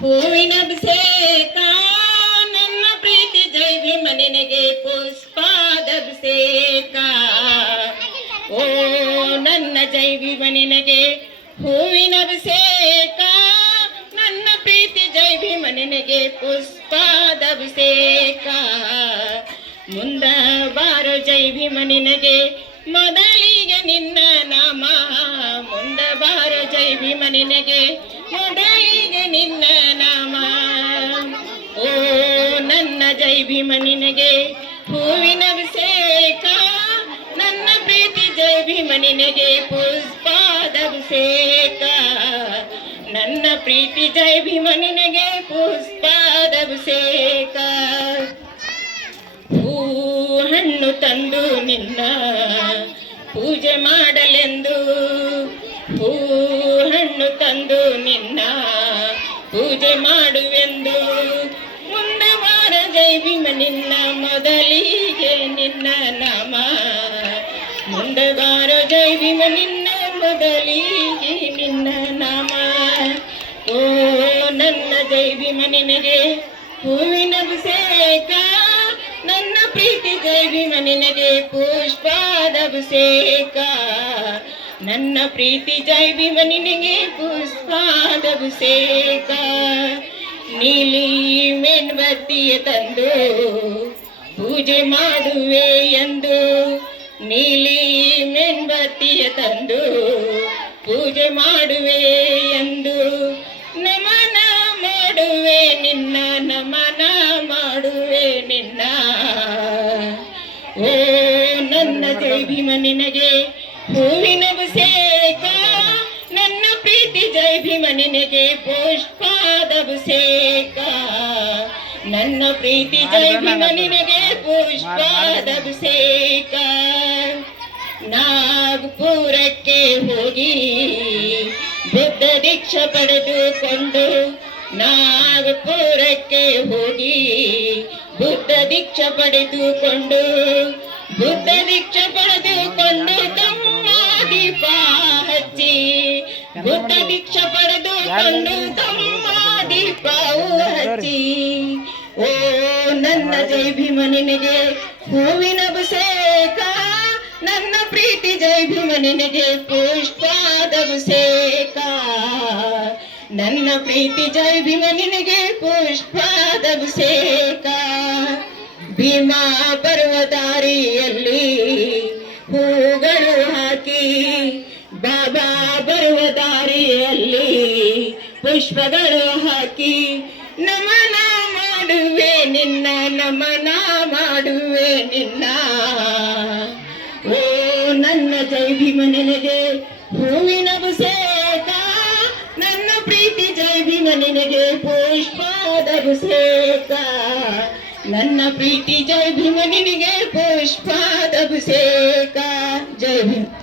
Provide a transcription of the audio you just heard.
ಹೂವಿನ ಅಭಿಷೇಕ, ನನ್ನ ಪ್ರೀತಿ ಜೈ ಭೀಮ ನಿನಗೆ ಪುಷ್ಪಾದ ಅಭಿಷೇಕ. ಓ, ನನ್ನ ಜೈ ಭೀಮ ನಿನಗೆ ಹೂವಿನ ಅಭಿಷೇಕ, ನನ್ನ ಪ್ರೀತಿ ಜೈ ಭೀಮ ನಿನಗೆ ಪುಷ್ಪಾದ ಅಭಿಷೇಕ. ಮುಂದ ಬಾರು ಜೈ ಭೀಮ ಮದಲಿಗೆ ನಿನ್ನ ನಾಮ, ಮುಂದ ಬಾರು ಜೈ ಭೀಮ ನಿನಗೆ ಜೈ ಭೀಮ ನಿನಗೆ ಹೂವಿನ ಅಭಿಷೇಕ. ನನ್ನ ಪ್ರೀತಿ ಜೈ ಭೀಮ ನಿನಗೆ ಪುಷ್ಪಾದ ಅಭಿಷೇಕ. ನನ್ನ ಪ್ರೀತಿ ಜೈ ಭೀಮ ನಿನಗೆ ಪುಷ್ಪಾದ ಅಭಿಷೇಕ. ಹೂ ಹಣ್ಣು ತಂದು ನಿನ್ನ ಪೂಜೆ ಮಾಡಲೆಂದು. ಹೂ ಹಣ್ಣು ತಂದು ನಿನ್ನ ಪೂಜೆ ಮಾಡುವೆಂದು ಮುಂದೆ ಜೈ ನಿನ್ನ ಮೊದಲಿಗೆ ನಿನ್ನ ನಾಮ. ಮುಂದೆ ಜೈವಿಮ ನಿನ್ನ ಮೊದಲಿಗೆ ನಿನ್ನ ನಾಮ. ಓ ನನ್ನ ಜೈವಿಮ ನಿನಗೆ ಹೂವಿನ ಅಭಿಷೇಕ. ನನ್ನ ಪ್ರೀತಿ ಜೈವಿಮ ನಿನಗೆ ಪುಷ್ಪಾದ ಅಭಿಷೇಕ. ನನ್ನ ಪ್ರೀತಿ ಜೈವಿಮ ನಿನಗೆ ಪುಷ್ಪಾದ ಅಭಿಷೇಕ. ನೀಲಿ ಮೇಣ್ಬತ್ತಿಯ ತಂದು ಪೂಜೆ ಮಾಡುವೆ ಎಂದು ನೀಲಿ ಮೇಣ್ಬತ್ತಿಯ ತಂದು ಪೂಜೆ ಮಾಡುವೆ ಎಂದು ನಮನ ಮಾಡುವೆ, ನಿನ್ನ ನಮನ ಮಾಡುವೆ, ನಿನ್ನ. ಓ ನನ್ನ ಜೈ ಭೀಮ ನಿನಗೆ ಹೂವಿನ ಅಭಿಷೇಕ ನನ್ನ ಪ್ರೀತಿ ಜೈ ಭೀಮ ನಿನಗೆ ಪುಷ್ಪಾದ ಅಭಿಷೇಕ. ನಾಗಪುರಕ್ಕೆ ಹೋಗಿ ಬುದ್ಧ ದೀಕ್ಷ ಪಡೆದುಕೊಂಡು ನಾಗಪುರಕ್ಕೆ ಹೋಗಿ ಬುದ್ಧ ದೀಕ್ಷ ಪಡೆದುಕೊಂಡು ಬುದ್ಧ ದೀಕ್ಷ ಪಡೆದುಕೊಂಡು ತಮ್ಮ ದೀಪ ಹಚ್ಚಿ ಬುದ್ಧ ದೀಕ್ಷ ಪಡೆದುಕೊಂಡು ತಮ್ಮ ಜೈ ಭೀಮ ನಿನಗೆ ಹೂವಿನ ಅಭಿಷೇಕ ನನ್ನ ಪ್ರೀತಿ ಜೈ ಭೀಮ ನಿನಗೆ ಪುಷ್ಪಾದ ಅಭಿಷೇಕ ನನ್ನ ಪ್ರೀತಿ ಜೈ ಭೀಮ ನಿನಗೆ ಪುಷ್ಪಾದ ಅಭಿಷೇಕ ಭೀಮಾ ಬರುವ ದಾರಿಯಲ್ಲಿ ಹೂಗಳು ಹಾಕಿ ಬಾಬಾ ಬರುವ ದಾರಿಯಲ್ಲಿ ಪುಷ್ಪಗಳು ಹಾಕಿ ನಮನ ಮಾಡುವೆ, ನಿನ್ನ ನಮನ ಮಾಡುವೆ, ನಿನ್ನ. ಓ, ನನ್ನ ಜೈ ಭೀಮ ನಿನಗೆ ಹೂವಿನ ಅಭಿಷೇಕ. ನನ್ನ ಪ್ರೀತಿ ಜೈ ಭೀಮ ನಿನಗೆ ಪುಷ್ಪಾದ ಅಭಿಷೇಕ. ನನ್ನ ಪ್ರೀತಿ ಜೈ ಭೀಮ ನಿನಗೆ ಪುಷ್ಪಾದ ಅಭಿಷೇಕ. ಜೈ ಭೀಮ.